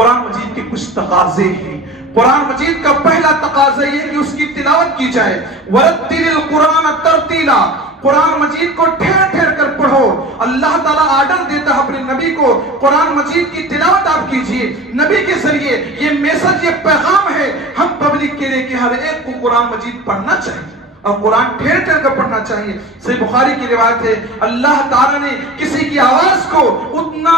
قرآن مجید کے کچھ تقاضے ہیں۔ قرآن مجید کا پہلا تقاضا یہ کہ اس کی تلاوت کی جائے۔ وَرَتِّلِ الْقُرْآنَ تَرْتِيلًا، قرآن مجید کو ٹھہر ٹھہر کر پڑھو۔ اللہ تعالیٰ آرڈر دیتا ہے اپنے نبی کو، قرآن مجید کی تلاوت آپ کیجئے۔ نبی کے ذریعے یہ میسج، یہ پیغام ہے ہم پبلک کے لیے کہ ہر ایک کو قرآن مجید پڑھنا چاہیے اور قرآن ٹھہر ٹھہر کر پڑھنا چاہیے۔ صحیح بخاری کی روایت ہے، اللہ تعالیٰ نے کسی کی آواز کو اتنا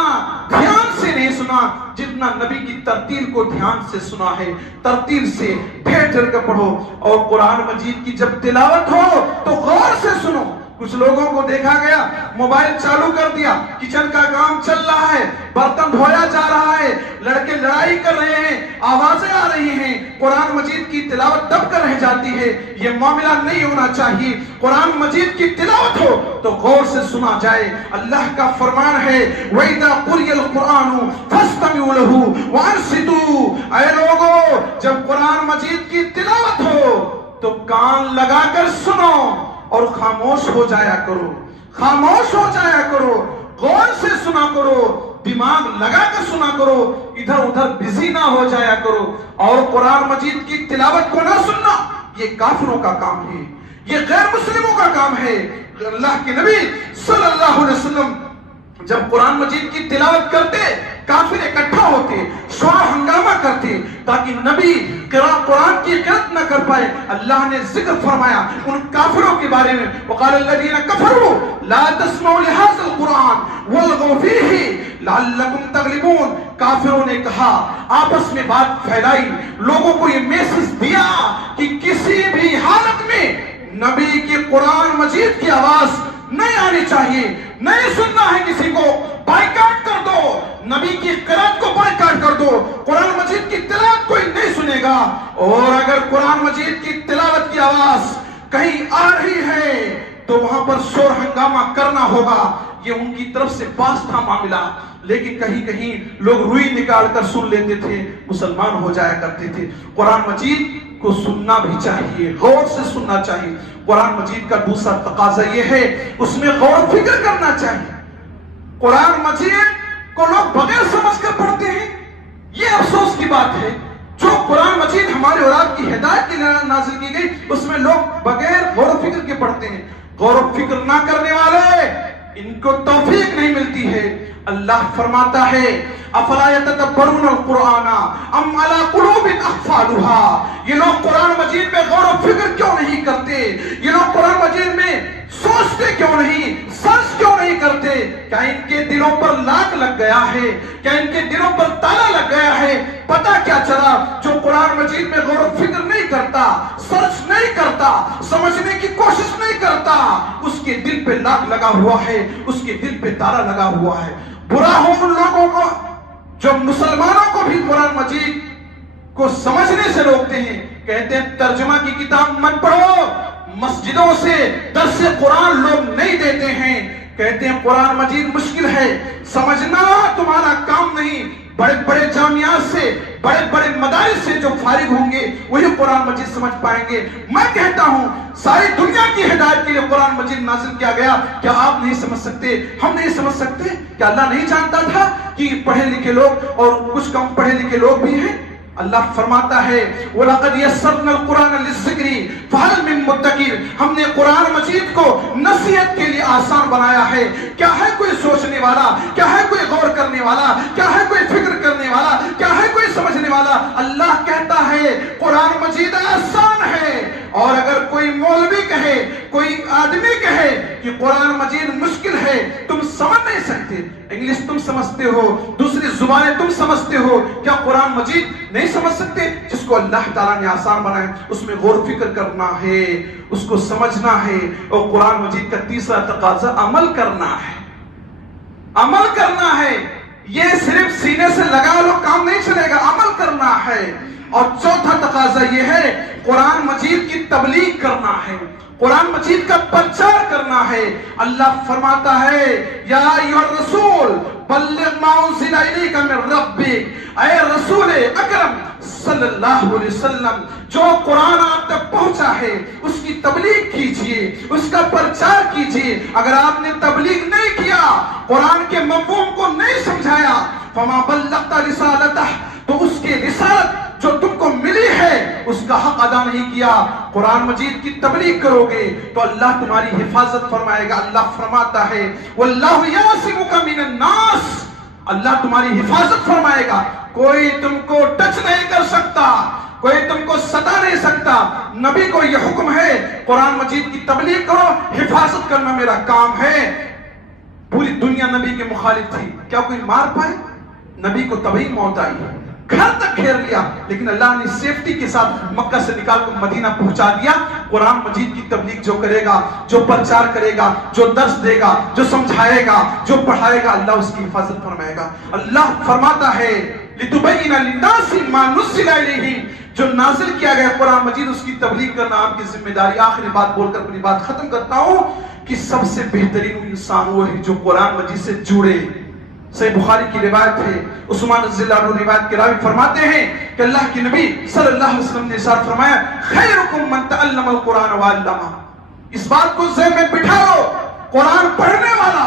دھیان سے نہیں سنا جتنا نبی کی ترتیل کو دھیان سے سنا ہے۔ ترتیل سے ٹھہر ٹھہر کر پڑھو، اور قرآن مجید کی جب تلاوت ہو تو غور سے سنو۔ کچھ لوگوں کو دیکھا گیا موبائل چالو کر دیا، کچن کا کام چل رہا ہے، برتن دھویا جا رہا ہے، لڑکے لڑائی کر رہے ہیں، آوازیں آ رہی ہیں، قرآن مجید کی تلاوت دب کر رہ جاتی ہے۔ یہ معاملہ نہیں ہونا چاہیے۔ قرآن مجید کی تلاوت ہو تو غور سے سنا جائے۔ اللہ کا فرمان ہے وَإِذَا قُرِئَ الْقُرْآنُ فَاسْتَمِعُوا لَهُ وَأَنصِتُوا، اے لوگو جب قرآن مجید کی تلاوت ہو تو کان لگا کر سنو اور خاموش ہو جایا کرو، خاموش ہو جایا کرو، غور سے سنا کرو، دماغ لگا کر سنا کرو، ادھر ادھر بزی نہ ہو جایا کرو۔ اور قرآن مجید کی تلاوت کو نہ سننا یہ کافروں کا کام ہے، یہ غیر مسلموں کا کام ہے۔ اللہ کے نبی صلی اللہ علیہ وسلم جب قرآن مجید کی تلاوت کرتے کافر اکٹھا ہوتے، شور ہنگامہ کرتے تاکہ نبی قرآن کی قرأت نہ کر پائے۔ اللہ نے ذکر فرمایا ان کافروں کے بارے میں، وقال الذین کفروا لا تسمعوا لهذا القرآن والغوا فیہ لعلکم تغلبون۔ کافروں نے کہا، آپس میں بات پھیلائی، لوگوں کو یہ میسج دیا کہ کسی بھی حالت میں نبی کی قرآن مجید کی آواز نہیں آنی چاہیے، نہیں سننا ہے کسی کو، بائیکاٹ کر دو، نبی کی قرأت کو بائیکاٹ کر دو، قرآن مجید کی تلاوت کوئی نہیں سنے گا۔ اور اگر قرآن مجید کی تلاوت کی آواز کہیں آ رہی ہے تو وہاں پر شور ہنگامہ کرنا ہوگا۔ یہ ان کی طرف سے پاس تھا معاملہ، لیکن کہیں کہیں لوگ روئی نکال کر سن لیتے تھے، مسلمان ہو جایا کرتے تھے۔ قرآن مجید کو سننا بھی چاہیے، غور سے سننا چاہیے۔ قرآن مجید کا دوسرا تقاضا یہ ہے اس میں غور و فکر کرنا چاہیے۔ قرآن مجید کو لوگ بغیر سمجھ کر پڑھتے ہیں، یہ افسوس کی بات ہے۔ جو قرآن مجید ہمارے اور آپ کی ہدایت کے لیے نازل کی گئی اس میں لوگ بغیر غور و فکر کے پڑھتے ہیں۔ غور و فکر نہ کرنے والے ان کو توفیق نہیں ملتی ہے۔ اللہ فرماتا ہے افلا یتدبرون القرآن ام علی قلوب اقفالها، یہ لوگ قرآن مجید میں غور و فکر کیوں نہیں کرتے؟ یہ لوگ قرآن مجید میں سوچتے کیوں نہیں، سرچ کیوں نہیں کرتے؟ کیا ان کے دلوں پر لاک لگ گیا ہے؟ کیا ان کے دلوں پر تالا لگ گیا ہے؟ پتہ کیا چلا؟ جو قرآن مجید میں غور و فکر نہیں کرتا، سرچ نہیں کرتا، سمجھنے کی کوشش نہیں کرتا، اس کے دل پہ لاک لگا ہوا ہے، اس کے دل پہ تالا لگا ہوا ہے۔ برا ہو ان لوگوں کو جو مسلمانوں کو بھی قرآن مجید کو سمجھنے سے روکتے ہیں، کہتے ہیں ترجمہ کی کتاب مت پڑھو، مسجدوں سے درس قرآن لوگ نہیں دیتے ہیں، کہتے ہیں قرآن مجید مشکل ہے، سمجھنا تمہارا کام نہیں۔ بڑے بڑے جامعات سے، بڑے بڑے مدارس سے جو فارغ ہوں گے وہی قرآن مجید سمجھ پائیں گے۔ میں کہتا ہوں ساری دنیا کی ہدایت کے لیے قرآن مجید نازل کیا گیا، کیا آپ نہیں سمجھ سکتے؟ ہم نہیں سمجھ سکتے؟ کیا اللہ نہیں جانتا تھا کہ پڑھے لکھے لوگ اور کچھ کم پڑھے لکھے لوگ بھی ہیں؟ اللہ فرماتا ہے وَلَقَدْ يَسَّرْنَا الْقُرْآنَ لِلذِّكْرِ فَهَلْ مِن مُدَّكِرٍ، ہم نے قرآن مجید کو نصیحت کے لیے آسان بنایا ہے۔ کیا ہے کوئی سوچنے والا؟ کیا ہے کوئی غور کرنے والا؟ کیا ہے کوئی فکر کرنے والا؟ کیا ہے کوئی سمجھنے والا؟ اللہ کہتا ہے قرآن مجید آسان ہے، اور اگر کوئی مولوی کہے، کوئی آدمی کہے کہ قرآن مجید مشکل ہے، تم سمجھ نہیں سکتے، انگلش تم سمجھتے ہو، دوسری زبانیں تم سمجھتے ہو، کیا قرآن مجید نہیں سمجھ سکتے؟ جس کو اللہ تعالیٰ نے آسان بنایا اس میں غور و فکر کرنا ہے، اس کو سمجھنا ہے۔ اور قرآن مجید کا تیسرا تقاضا عمل کرنا ہے، عمل کرنا ہے۔ یہ صرف سینے سے لگا لو کام نہیں چلے گا، عمل کرنا ہے۔ اور چوتھا تقاضا یہ ہے قرآن مجید کی تبلیغ کرنا ہے، قرآن مجید کا پرچار کرنا ہے۔ اللہ فرماتا ہے یا ایھا الرسول بلغ ما انزل الیک من ربک، اے رسول اکرم صلی اللہ علیہ وسلم جو قرآن آپ تک پہنچا ہے اس کی تبلیغ کیجئے، اس کا پرچار کیجئے۔ اگر آپ نے تبلیغ نہیں کیا، قرآن کے مفہوم کو نہیں سمجھایا، فما بلغت رسالتہ، اس کا حق ادا نہیں کیا، قرآن مجید کی تبلیغ کرو گے تو اللہ تمہاری حفاظت فرمائے گا۔ اللہ فرماتا ہے واللہ یعصمک من الناس، اللہ تمہاری حفاظت فرمائے گا، کوئی تم کو ٹچ نہیں کر سکتا، کوئی تم کو ستا نہیں سکتا۔ نبی کو یہ حکم ہے قرآن مجید کی تبلیغ کرو، حفاظت کرنا میرا کام ہے۔ پوری دنیا نبی کے مخالف تھی، کیا کوئی مار پائے؟ نبی کو تبھی موت آئی، گھر تک گھیر لیا، لیکن اللہ نے سیفٹی کے ساتھ مکہ سے نکال کر مدینہ پہنچا دیا۔ قرآن مجید کی تبلیغ جو کرے گا، جو پرچار کرے گا، جو درس دے گا، جو سمجھائے گا، جو پڑھائے گا، اللہ اس کی حفاظت فرمائے گا۔ اللہ فرماتا ہے لِتُبَيِّنَ لِلنَّاسِ مَا نُزِّلَ إِلَيْهِمْ، جو نازل کیا گیا قرآن مجید اس کی تبلیغ کرنا آپ کی ذمہ داری۔ آخری بات بول کر اپنی بات ختم کرتا ہوں کہ سب سے بہترین انسان وہ ہے جو قرآن مجید سے جڑے۔ صحیح بخاری کی روایت ہے، عثمان رضی اللہ عنہ روایت کے راوی فرماتے ہیں کہ اللہ کے نبی صلی اللہ علیہ وسلم نے ارشاد فرمایا خیرکم من تعلم القرآن وعلمہ۔ اس بات کو ذہن میں بٹھاؤ، قرآن پڑھنے والا،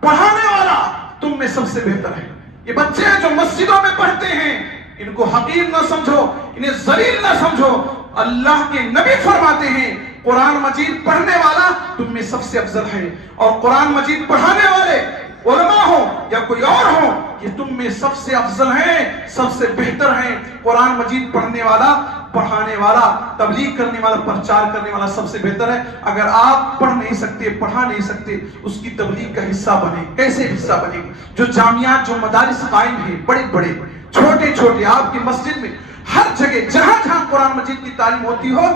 پڑھانے والا تم میں سب سے بہتر ہے۔ یہ بچے جو مسجدوں میں پڑھتے ہیں ان کو حقیر نہ سمجھو، انہیں ذلیل نہ سمجھو۔ اللہ کے نبی فرماتے ہیں قرآن مجید پڑھنے والا تم میں سب سے افضل ہے، اور قرآن مجید پڑھانے والے علماء ہو یا کوئی اور ہو یہ تم میں سب سے افضل ہیں، سب سے بہتر ہیں۔ قرآن مجید پڑھنے والا، پڑھانے والا، تبلیغ کرنے والا، پرچار کرنے والا سب سے بہتر ہے۔ اگر آپ پڑھ نہیں سکتے، پڑھا نہیں سکتے، اس کی تبلیغ کا حصہ بنے۔ کیسے حصہ بنے؟ جو جامعات، جو مدارس قائم ہیں، بڑے بڑے، چھوٹے چھوٹے، آپ کی مسجد میں ہر جگہ جہاں جہاں قرآن مجید کی تعلیم ہوتی ہو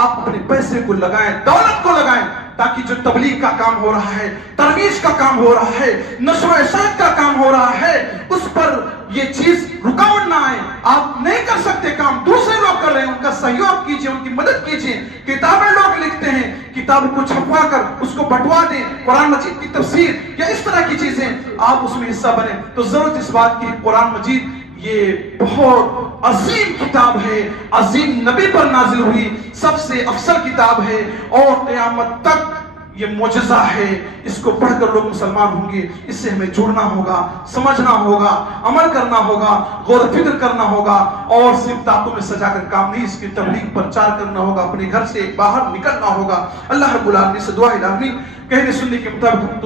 آپ اپنے پیسے کو لگائیں، دولت کو لگائیں، تاکہ جو تبلیغ کا کام ہو رہا ہے، ترویج کا کام ہو رہا ہے، نشر و ارشاد کا کام ہو رہا ہے، اس پر یہ چیز رکاوٹ نہ آئے۔ آپ نہیں کر سکتے کام، دوسرے لوگ کر رہے ہیں، ان کا سہیوگ کیجئے، ان کی مدد کیجئے۔ کتابیں لوگ لکھتے ہیں، کتاب کو چھپوا کر اس کو بٹوا دیں، قرآن مجید کی تفسیر یا اس طرح کی چیزیں، آپ اس میں حصہ بنیں۔ تو ضرورت اس بات کی قرآن مجید یہ بہت عظیم کتاب ہے، عظیم نبی پر نازل ہوئی سب سے افضل کتاب ہے، اور قیامت تک یہ معجزہ ہے۔ اس کو پڑھ کر لوگ مسلمان ہوں گے۔ اس سے ہمیں جڑنا ہوگا، سمجھنا ہوگا، عمل کرنا ہوگا، غور و فکر کرنا ہوگا، اور صرف طاقتوں میں سجا کر کام نہیں، اس کی تبلیغ پرچار کرنا ہوگا، اپنے گھر سے باہر نکلنا ہوگا۔ اللہ رب العالمین سے دعا ہے آمین۔ کہنے سننے کے مطابق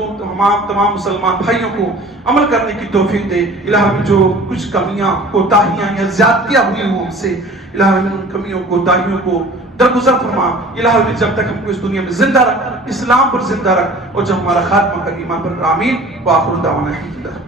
تمام مسلمان بھائیوں کو عمل کرنے کی توفیق دے۔ الہ جو کچھ کمیاں، کوتاہیاں یا زیادتیاں ہوئی ہوں ہم سے، الہ ان کمیوں، کوتاہیوں کو درگزر فرما۔ الہ جب تک ہم کو اس دنیا میں زندہ رکھ، اسلام پر زندہ رکھ، اور جب ہمارا خاتمہ کر ایمان پر، آمین۔ وآخر دعوانا الحمدللہ۔